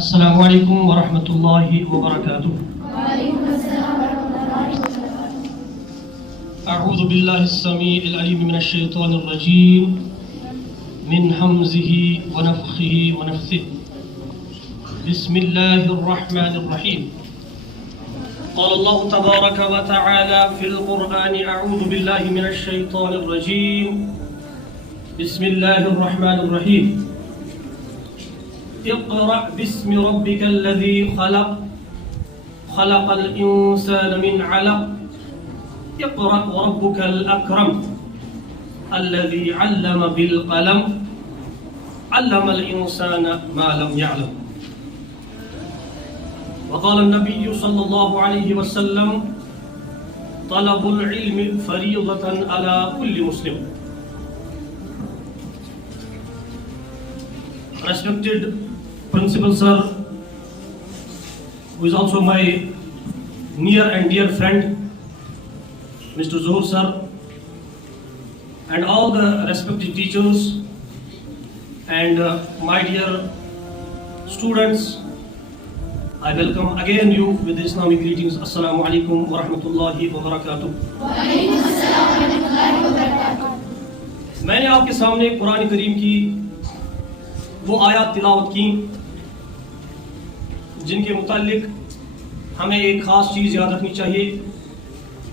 السلام علیکم ورحمۃ اللہ وبرکاتہ۔ اعوذ باللہ السمیع العلیم من الشیطان الرجیم من حمزہ ونفخہ ونفثہ۔ بسم اللہ الرحمن الرحیم۔ قال اللہ تبارک وتعالی فی القرآن اعوذ باللہ من الشیطان الرجیم بسم اللہ الرحمن الرحیم۔ اقرأ باسم ربك الذي خلق خلق الإنسان من علق اقرأ وربك الأكرم الذي علم بالقلم علم الإنسان ما لم يعلم۔ وقال النبي صلى الله عليه وسلم طلب العلم فريضة على كل مسلم۔ Respected Principal Sir, who is also my near and dear friend, Mr. Zuhur Sir, and all the respected teachers and my dear students, I welcome again you with the Islamic greetings. Assalamu alaikum wa rahmatullahi wa barakatuh. wa alaikum assalam wa rahmatullahi wa barakatuh. میں نے آپ کے سامنے قرآن کریم کی وہ آیات تلاوت کی جن کے متعلق ہمیں ایک خاص چیز یاد رکھنی چاہیے۔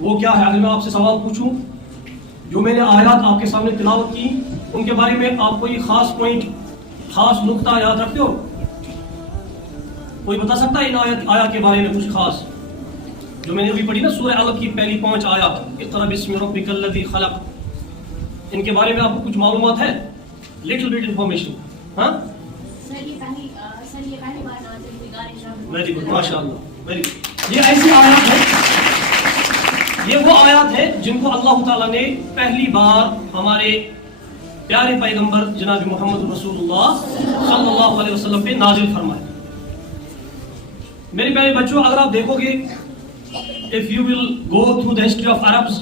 وہ کیا ہے؟ اگر میں آپ سے سوال پوچھوں، جو میں نے آیات آپ کے سامنے تلاوت کی ان کے بارے میں آپ کوئی خاص پوائنٹ، خاص نقطہ یاد رکھتے ہو؟ کوئی بتا سکتا ہے ان آیات کے بارے میں کچھ خاص جو میں نے ابھی پڑھی نا، سورہ علق کی پہلی 5 آیات، اقرأ باسم ربک الذی خلق، ان کے بارے میں آپ کو کچھ معلومات ہے؟ Little bit information. ہاں ویری گڈ، ماشاء اللہ، ویری گڈ۔ یہ ایسی آیات ہے، یہ وہ آیات ہے جن کو اللہ تعالیٰ نے پہلی بار ہمارے پیارے پیغمبر جناب محمد رسول اللہ صلی اللہ علیہ وسلم پہ نازل فرمایا۔ میرے پیارے بچوں، اگر آپ دیکھو گے، if you will go through the history of Arabs,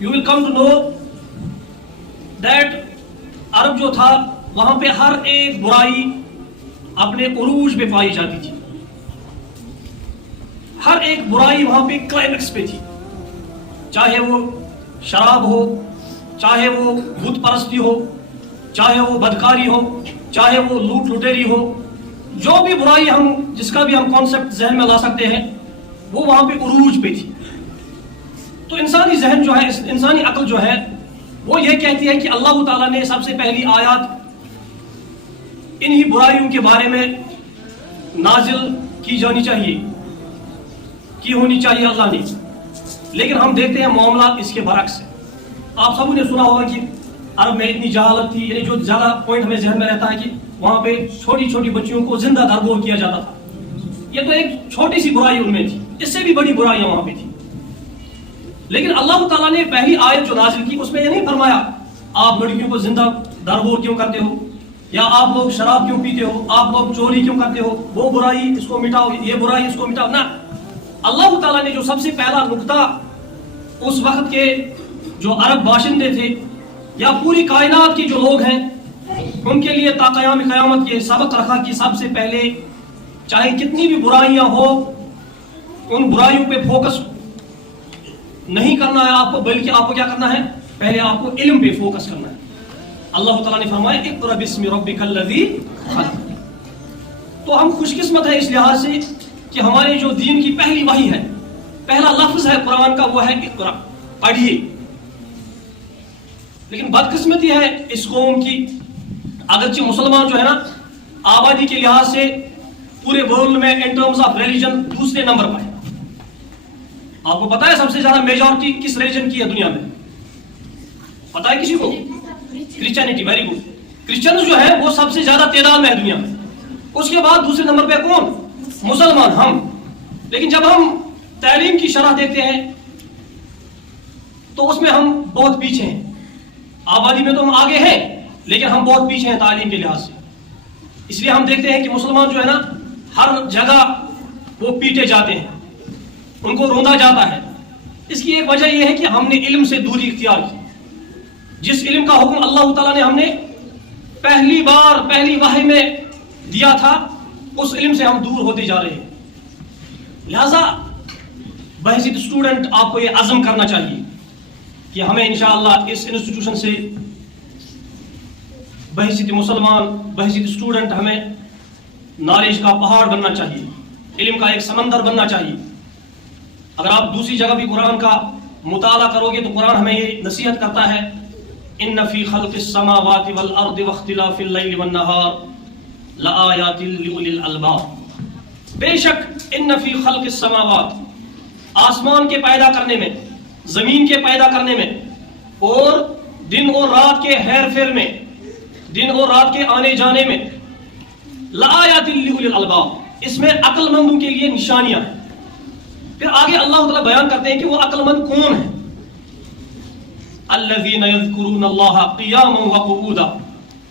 you will come to know that عرب جو تھا وہاں پہ ہر ایک برائی اپنے عروج پہ پائی جاتی تھی، ہر ایک برائی وہاں پہ کلائمیکس پہ تھی، چاہے وہ شراب ہو، چاہے وہ بت پرستی ہو، چاہے وہ بدکاری ہو، چاہے وہ لوٹ لٹیری ہو، جو بھی برائی ہم جس کا بھی ہم کانسیپٹ ذہن میں لا سکتے ہیں وہ وہاں پہ عروج پہ تھی۔ تو انسانی ذہن جو ہے، انسانی عقل جو ہے، وہ یہ کہتی ہے کہ اللہ تعالیٰ نے سب سے پہلی آیات انہی برائیوں کے بارے میں نازل کی جانی چاہیے، کی ہونی چاہیے اللہ نے۔ لیکن ہم دیکھتے ہیں معاملہ اس کے برعکس ہے۔ آپ سب نے سنا ہوگا کہ عرب میں اتنی جہالت تھی، یعنی جو زیادہ پوائنٹ ہمیں ذہن میں رہتا ہے کہ وہاں پہ چھوٹی چھوٹی بچیوں کو زندہ درگور کیا جاتا تھا۔ یہ تو ایک چھوٹی سی برائی ان میں تھی، اس سے بھی بڑی برائیاں وہاں پہ تھی۔ لیکن اللہ تعالیٰ نے پہلی آیت جو نازل کی اس میں یہ نہیں فرمایا آپ لڑکیوں کو زندہ درگور کیوں کرتے ہو، یا آپ لوگ شراب کیوں پیتے ہو، آپ لوگ چوری کیوں کرتے ہو، وہ برائی اس کو مٹاؤ، یہ برائی اس کو مٹاؤ۔ نہ، اللہ تعالیٰ نے جو سب سے پہلا نقطہ اس وقت کے جو عرب باشندے تھے یا پوری کائنات کی جو لوگ ہیں ان کے لیے تا قیام قیامت یہ سبق رکھا کہ سب سے پہلے چاہے کتنی بھی برائیاں ہو ان برائیوں پہ فوکس نہیں کرنا ہے آپ کو، بلکہ آپ کو کیا کرنا ہے؟ پہلے آپ کو علم پہ فوکس کرنا ہے۔ اللہ تعالیٰ نے فرمایا اقرأ باسم ربک الذی خلق۔ تو ہم خوش قسمت ہے اس لحاظ سے کہ ہمارے جو دین کی پہلی وحی ہے، پہلا لفظ ہے قرآن کا، وہ ہے اقرأ، پڑھیے۔ لیکن بدقسمتی ہے اس قوم کی، اگرچہ مسلمان جو ہے نا آبادی کے لحاظ سے پورے ورلڈ میں ان ٹرمز آف ریلیجن دوسرے نمبر پر ہے۔ آپ کو پتا ہے سب سے زیادہ میجورٹی کس ریلیجن کی ہے دنیا میں؟ پتا ہے کسی کو؟ Christianity, very good. کرسچنز جو ہے وہ سب سے زیادہ تعداد میں ہے دنیا میں، اس کے بعد دوسرے نمبر پہ کون؟ مسلمان، ہم۔ لیکن جب ہم تعلیم کی شرح دیکھتے ہیں تو اس میں ہم بہت پیچھے ہیں۔ آبادی میں تو ہم آگے ہیں لیکن ہم بہت پیچھے ہیں تعلیم کے لحاظ سے۔ اس لیے ہم دیکھتے ہیں کہ مسلمان جو ہے نا ہر جگہ وہ پیٹے جاتے ہیں، ان کو روندا جاتا ہے۔ اس کی ایک وجہ یہ ہے کہ ہم نے علم سے دوری اختیار کی۔ جس علم کا حکم اللہ تعالیٰ نے ہم نے پہلی بار پہلی وحی میں دیا تھا اس علم سے ہم دور ہوتے جا رہے ہیں. لہذا بحیثیت اسٹوڈنٹ آپ کو یہ عزم کرنا چاہیے کہ ہمیں انشاءاللہ اس انسٹیٹیوشن سے بحیثیت مسلمان، بحیثیت اسٹوڈنٹ ہمیں نالج کا پہاڑ بننا چاہیے، علم کا ایک سمندر بننا چاہیے. اگر آپ دوسری جگہ بھی قرآن کا مطالعہ کرو گے تو قرآن ہمیں یہ نصیحت کرتا ہے ان فی خلق السماوات والارض واختلاف اللیل والنہار لآیات لأولی الالباب. بے شک ان فی خلق السماوات، آسمان کے پیدا کرنے میں، زمین کے پیدا کرنے میں، اور دن اور رات کے ہیر پھیر میں، دن اور رات کے آنے جانے میں، لآیات لأولی الالباب، اس میں عقل مندوں کے لیے نشانیاں ہیں. پھر آگے اللہ تعالیٰ بیان کرتے ہیں کہ وہ عقل مند کون ہیں. الذین یذکرون اللہ قیاما وقعودا،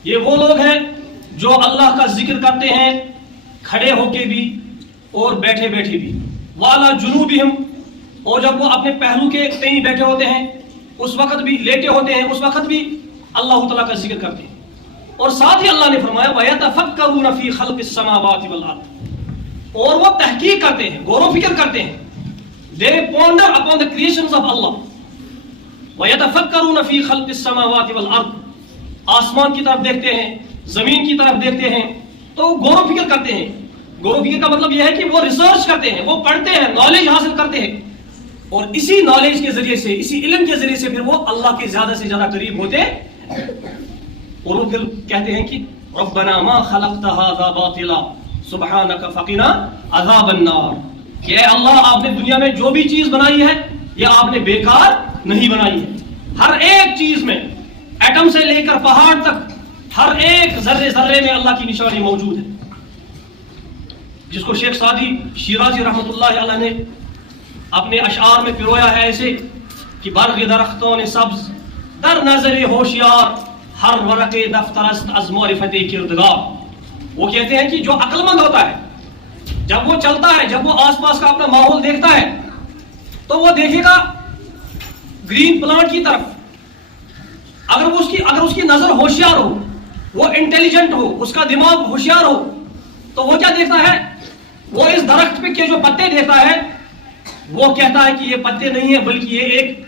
یہ وہ لوگ ہیں جو اللہ کا ذکر کرتے ہیں کھڑے ہو کے بھی اور بیٹھے بیٹھے بھی. وعلی جنوبہم، اور جب وہ اپنے پہلو کے کہیں بیٹھے ہوتے ہیں اس وقت بھی، لیٹے ہوتے ہیں اس وقت بھی اللہ تعالیٰ کا ذکر کرتے ہیں. اور ساتھ ہی اللہ نے فرمایا وَيَتَفَكَّرُونَ فِي خَلْقِ السَّمَاوَاتِ وَالْأَرْضِ، اور وہ تحقیق کرتے ہیں، غور و فکر کرتے ہیں. They ponder upon the creations of Allah. وَيَتَفَكَّرُونَ فِي خَلْقِ السَّمَاوَاتِ وَالْأَرْضِ، آسمان کی طرف دیکھتے ہیں، زمین کی طرف دیکھتے ہیں تو غور و فکر کرتے ہیں. غور و فکر کا مطلب یہ ہے کہ وہ ریسرچ کرتے ہیں، وہ پڑھتے ہیں، نالج حاصل کرتے ہیں، اور اسی نالج کے ذریعے سے، اسی علم کے ذریعے سے پھر وہ اللہ کے زیادہ سے زیادہ قریب ہوتے ہیں. اور وہ پھر کہتے ہیں کہ ربنا ما خلقت هذا باطلا سبحانك فقنا عذاب النار، کہ اے اللہ آپ نے دنیا میں جو بھی چیز بنائی ہے یہ آپ نے بیکار نہیں بنائی ہے. ہر ایک چیز میں، ایٹم سے لے کر پہاڑ تک، ہر ایک ذرے ذرے میں اللہ کی نشانی موجود ہے. جس کو شیخ سعدی شیرازی رحمۃ اللہ علیہ نے اپنے اشعار میں پرویا ہے ایسے کہ برگ درختوں نے سبز در نظر ہوشیار، ہر ورق دفتر است از معرفت کردگار. وہ کہتے ہیں کہ جو عقل مند ہوتا ہے جب وہ چلتا ہے، جب وہ آس پاس کا اپنا ماحول دیکھتا ہے تو وہ دیکھے گا گرین پلانٹ کی طرف. اگر اس کی نظر ہوشیار ہو، وہ انٹیلیجنٹ ہو، اس کا دماغ ہوشیار ہو، تو وہ کیا دیکھتا ہے؟ وہ اس درخت پہ کے جو پتے دیکھتا ہے وہ کہتا ہے کہ یہ پتے نہیں ہیں بلکہ یہ ایک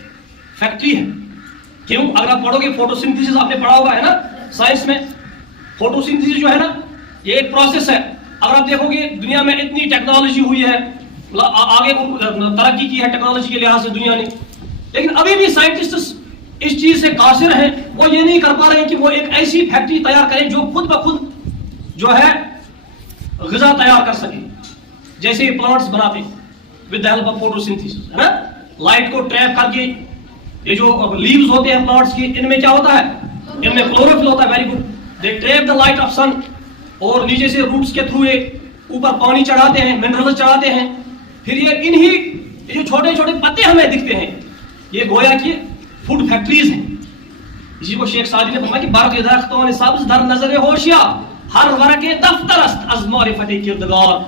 فیکٹری ہے. کیوں؟ اگر آپ پڑھو گے فوٹو سنتھیسس، آپ نے پڑھا ہوگا ہے نا سائنس میں، فوٹو سنتھیسس جو ہے نا یہ ایک پروسیس ہے. اگر آپ دیکھو گے دنیا میں اتنی ٹیکنالوجی ہوئی ہے، آگے ترقی کی ہے ٹیکنالوجی کے لحاظ سے دنیا نے، لیکن ابھی بھی سائنٹسٹ اس چیز سے قاصر ہیں. وہ یہ نہیں کر پا رہے کہ وہ ایک ایسی فیکٹری تیار کریں جو خود بخود جو ہے غذا تیار کر سکے، جیسے یہ پلانٹس بناتے ہیں with the help of photo synthesis, ہے نا. لائٹ کو ٹریپ کر کے یہ جو لیوز ہوتے ہیں پلانٹس کی، ان میں کیا ہوتا ہے؟ ان میں کلوروفل ہوتا ہے. Very good. They trap the light of sun, اور نیچے سے روٹس کے تھرو اوپر پانی چڑھاتے ہیں، منرل چڑھاتے ہیں. پھر یہ جو چھوٹے چھوٹے پتے ہمیں دکھتے ہیں یہ گویا کہ فوڈ فیکٹریز ہیں. اسی کو شیخ سعدی نے فرمایا کہ برگ درختوں نے سبز در نظر ہوشیا، ہر ورق دفتر است از معرفت کردگار.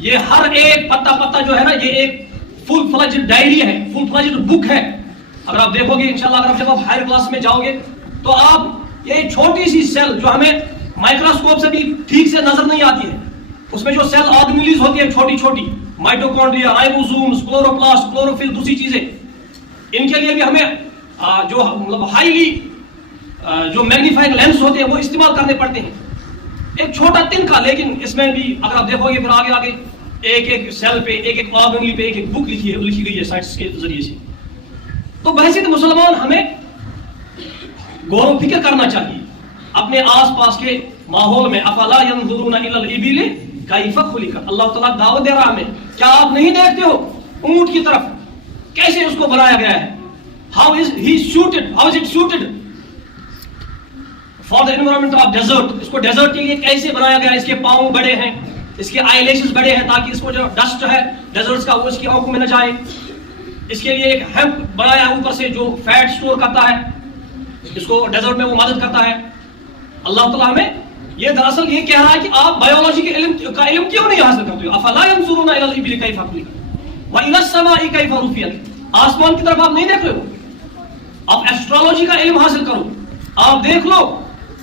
یہ ہر ایک پتا پتا جو ہے نا یہ ایک فل فلجڈ ڈائری ہے، فل فلجڈ بک ہے. اگر آپ دیکھو گے انشاءاللہ، اگر جب آپ ہائر کلاس میں جاؤ گے تو آپ یہ چھوٹی سی سیل جو ہمیں مائکروسکوپ سے بھی ٹھیک سے نظر نہیں آتی ہے، اس میں جو سیل آرگنیلیز ہوتی ہے چھوٹی چھوٹی، مائٹوکونڈریا، رائبوزومز، کلوروپلاسٹ، کلوروفل، دوسری چیزیں، ان کے لیے بھی ہمیں جو مطلب ہائیلی جو میگنیفائنگ لینس ہوتے ہیں وہ استعمال کرنے پڑتے ہیں. ایک چھوٹا تنکا، لیکن اس میں بھی اگر آپ دیکھو گے پھر آگے آگے ایک ایک سیل پہ، ایک ایک آرگنلی پہ ایک ایک بک لکھی گئی ہے سائنس کے ذریعے سے. تو بحیثیت مسلمان ہمیں غور و فکر کرنا چاہیے اپنے آس پاس کے ماحول میں. افلا ينظرون الى الابل کیف خلقت، اللہ تعالیٰ دعوت دے رہا ہمیں، کیا آپ نہیں دیکھتے ہو اونٹ کی طرف کیسے اس کو بنایا گیا ہے؟ how is it suited for the environment of desert. اس کو ڈیزرٹ کے لیے کیسے بنایا گیا؟ اس کے پاؤں بڑے ہیں، اس کے آئی لیشز بڑے ہیں تاکہ اس کو جو ڈسٹ ہے ڈیزرٹس کا وہ اس کی آنکھوں میں نہ جائے. اس کے لیے ایک ہیمپ بنایا اوپر سے جو فیٹ سٹور کرتا ہے، اس کو ڈیزرٹ میں وہ مدد کرتا ہے. اللہ تعالیٰ ہمیں یہ دراصل یہ کہہ رہا ہے کہ آپ بایولوجی کے علم کیوں نہیں حاصل کرتے ہو؟ افلا ينظرون الى الابل كيف خلقت والى السماء كيف رفعت. آسمان کی طرف آپ نہیں دیکھ رہے ہو، آپ ایسٹرولوجی کا علم حاصل کرو. آپ دیکھ لو